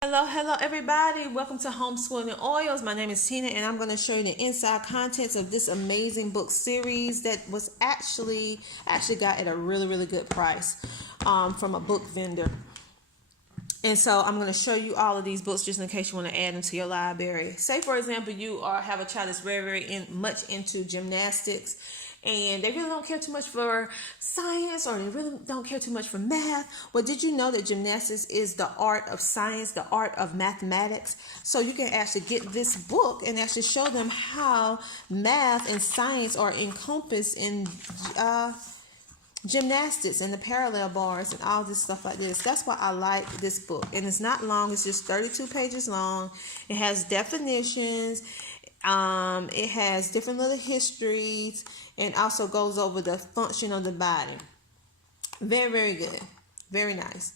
Hello everybody. Welcome to Homeschooling and Oils. My name is Tina and I'm going to show you the inside contents of this amazing book series that was actually got at a really good price from a book vendor. And so I'm going to show you all of these books just in case you want to add them to your library. Say for example you have a child that's very much into gymnastics, and they really don't care too much for science, or they really don't care too much for math. Well, did you know that gymnastics is the art of science, the art of mathematics? So you can actually get this book and actually show them how math and science are encompassed in gymnastics and the parallel bars and all this stuff like this. That's why I like this book. And it's not long. It's just 32 pages long. It has definitions. It has different little histories, and also goes over the function of the body. Very good. Very nice.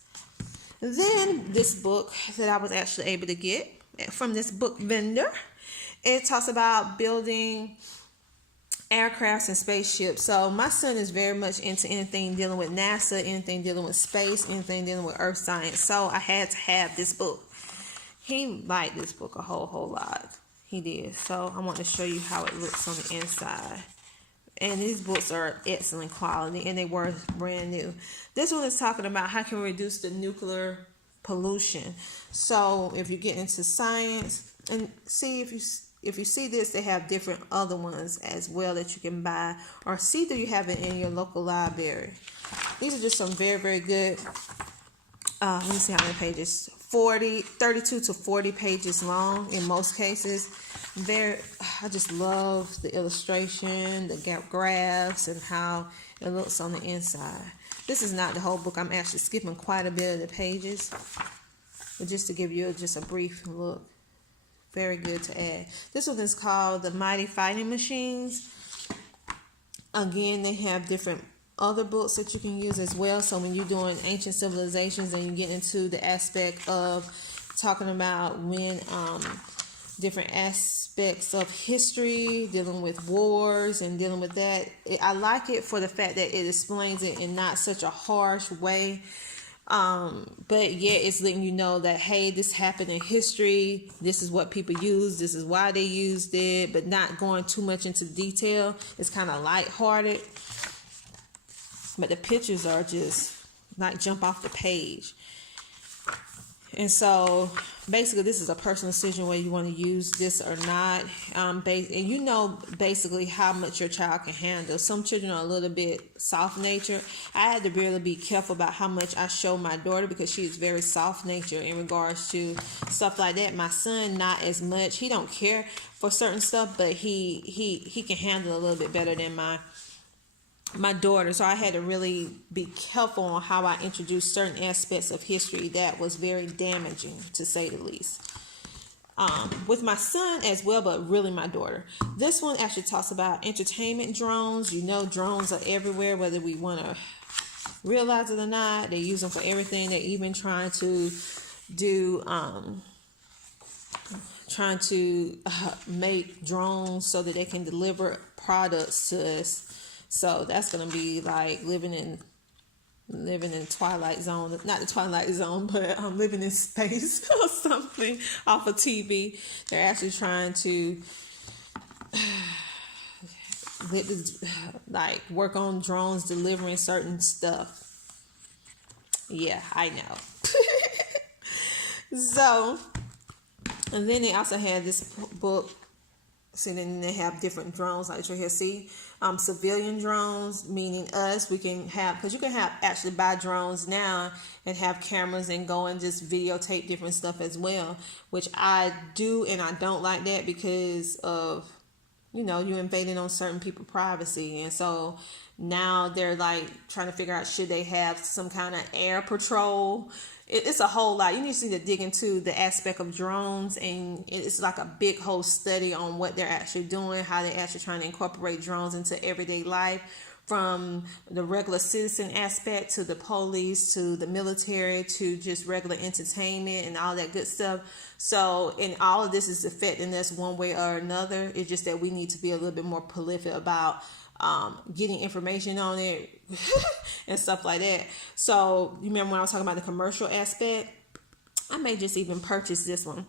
Then this book that I was actually able to get from this book vendor, it talks about building aircrafts and spaceships. So my son is very much into anything dealing with NASA, anything dealing with space, anything dealing with earth science. So I had to have this book. He liked this book a whole lot. He did. So I want to show you how it looks on the inside. And these books are excellent quality, and they were brand new. This one is talking about how can we reduce the nuclear pollution. So if you get into science, and see if you see this, they have different other ones as well that you can buy, or see that you have it in your local library. These are just some very good. Let me see how many pages. 32 to 40 pages long in most cases. I just love the illustration, the graphs, and how it looks on the inside. This is not the whole book. I'm actually skipping quite a bit of the pages, but just to give you just a brief look. Very good to add. This one is called The Mighty Fighting Machines. Again, they have different other books that you can use as well. So when you're doing ancient civilizations and you get into the aspect of talking about when different aspects of history, dealing with wars and dealing with that, I like it for the fact that it explains it in not such a harsh way. But yeah, it's letting you know that, hey, this happened in history. This is what people use. This is why they used it, but not going too much into detail. It's kind of lighthearted. But the pictures are just like jump off the page. And so basically this is a personal decision whether you want to use this or not. And you know basically how much your child can handle. Some children are a little bit soft natured. I had to really be careful about how much I show my daughter, because she is very soft natured in regards to stuff like that. My son, not as much. He don't care for certain stuff, but he can handle a little bit better than my daughter. So I had to really be careful on how I introduced certain aspects of history that was very damaging, to say the least. With my son as well, but really my daughter. This one actually talks about entertainment drones. You know, drones are everywhere, whether we want to realize it or not. They use them for everything. They're even trying to make drones so that they can deliver products to us. So that's going to be like living in Twilight Zone, not the Twilight Zone, but living in space or something off of TV. They're actually trying to work on drones delivering certain stuff. Yeah, I know. So, and then they also had this book. So then they have different drones like you here see. Civilian drones, meaning us. We can have, because you can actually buy drones now and have cameras and go and just videotape different stuff as well, which I do, and I don't like that because of, you invading on certain people's privacy. And so now they're like trying to figure out, should they have some kind of air patrol? It's a whole lot. You need to dig into the aspect of drones, and it's like a big whole study on what they're actually doing, how they're actually trying to incorporate drones into everyday life, from the regular citizen aspect to the police to the military to just regular entertainment and all that good stuff. So, and all of this is affecting us one way or another. It's just that we need to be a little bit more prolific about getting information on it and stuff like that. So you remember when I was talking about the commercial aspect? I may just even purchase this one.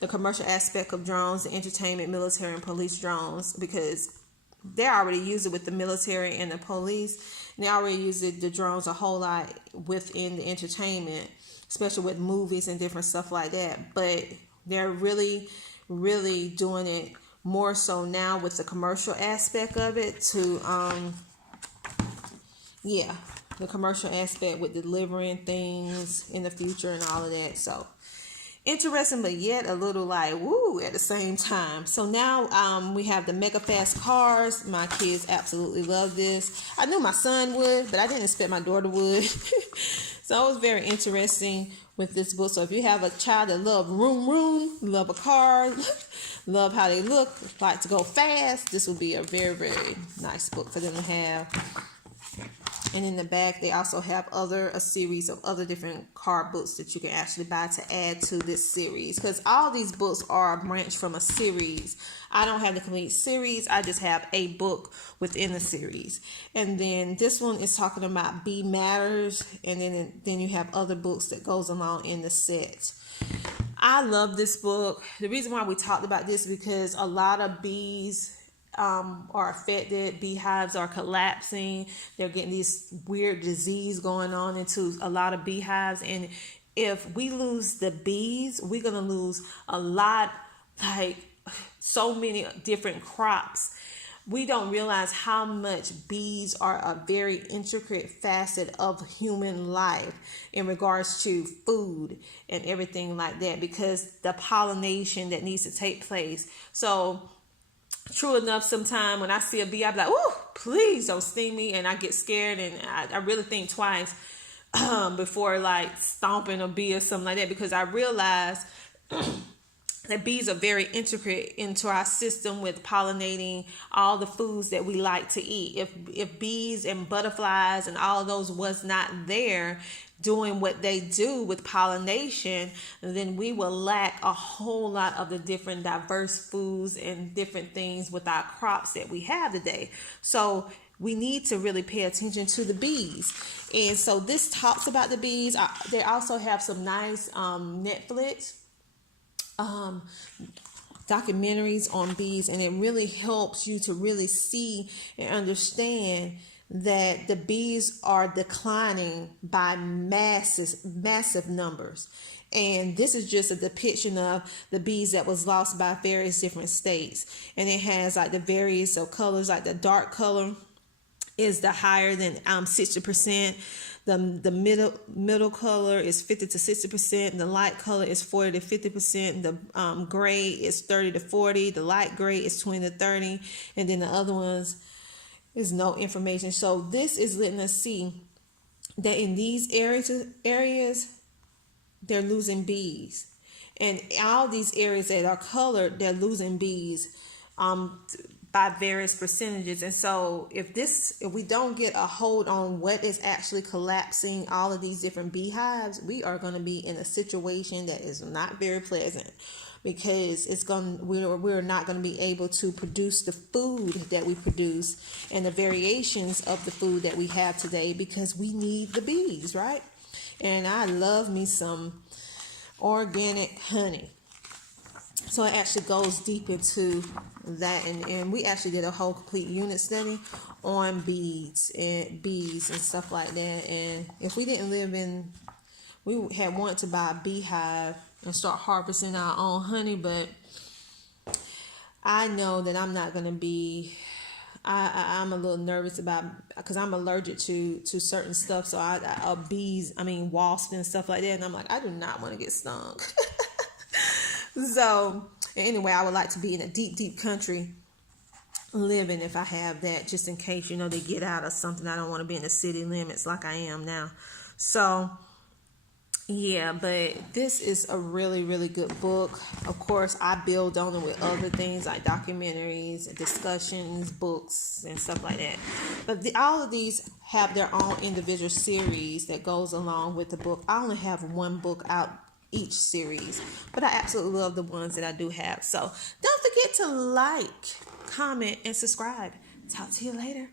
The commercial aspect of drones, the entertainment, military, and police drones, because they already use it with the military and the police. And they already use the drones a whole lot within the entertainment, especially with movies and different stuff like that. But they're really, really doing it more so now with the commercial aspect of it to, the commercial aspect with delivering things in the future and all of that. So interesting, but yet a little like woo at the same time. So now we have the mega fast cars. My kids absolutely love this. I knew my son would, but I didn't expect my daughter would. So it was very interesting with this book. So if you have a child that love room, love a car, love how they look, like to go fast, this would be a very, very nice book for them to have. And in the back, they also have a series of other different car books that you can actually buy to add to this series. Because all these books are a branch from a series. I don't have the complete series. I just have a book within the series. And then this one is talking about Bee Matters. And then you have other books that goes along in the set. I love this book. The reason why we talked about this is because a lot of bees are affected. Beehives are collapsing. They're getting this weird disease going on into a lot of beehives. And if we lose the bees, we're going to lose a lot, like so many different crops. We don't realize how much bees are a very intricate facet of human life in regards to food and everything like that, because the pollination that needs to take place. So true enough, sometime when I see a bee, I'm like, "Ooh, please don't sting me," and I get scared, and I really think twice before like stomping a bee or something like that, because I realize that bees are very intricate into our system with pollinating all the foods that we like to eat. If bees and butterflies and all of those was not there doing what they do with pollination, then we will lack a whole lot of the different diverse foods and different things with our crops that we have today. So we need to really pay attention to the bees. And so this talks about the bees. They also have some nice Netflix documentaries on bees, and it really helps you to really see and understand that the bees are declining by massive numbers. And this is just a depiction of the bees that was lost by various different states. And it has like the various colors, like the dark color is the higher than 60%. The middle color is 50 to 60%. The light color is 40 to 50%. The gray is 30 to 40. The light gray is 20 to 30. And then the other ones is no information. So this is letting us see that in these areas they're losing bees. And all these areas that are colored, they're losing bees by various percentages. And so if we don't get a hold on what is actually collapsing all of these different beehives, we are going to be in a situation that is not very pleasant, because we're not going to be able to produce the food that we produce and the variations of the food that we have today, because we need the bees, right? And I love me some organic honey. So it actually goes deep into that, and we actually did a whole complete unit study on bees and stuff like that. And if we didn't we had wanted to buy a beehive and start harvesting our own honey, but I know that I'm not going to be, I'm a little nervous about, because I'm allergic to certain stuff. So wasps and stuff like that. And I'm like, I do not want to get stung. So anyway, I would like to be in a deep country living if I have that, just in case, they get out or something. I don't want to be in the city limits like I am now. So yeah, but this is a really, really good book. Of course, I build on it with other things like documentaries, discussions, books, and stuff like that. But all of these have their own individual series that goes along with the book. I only have one book out each series, but I absolutely love the ones that I do have. So don't forget to like, comment, and subscribe. Talk to you later.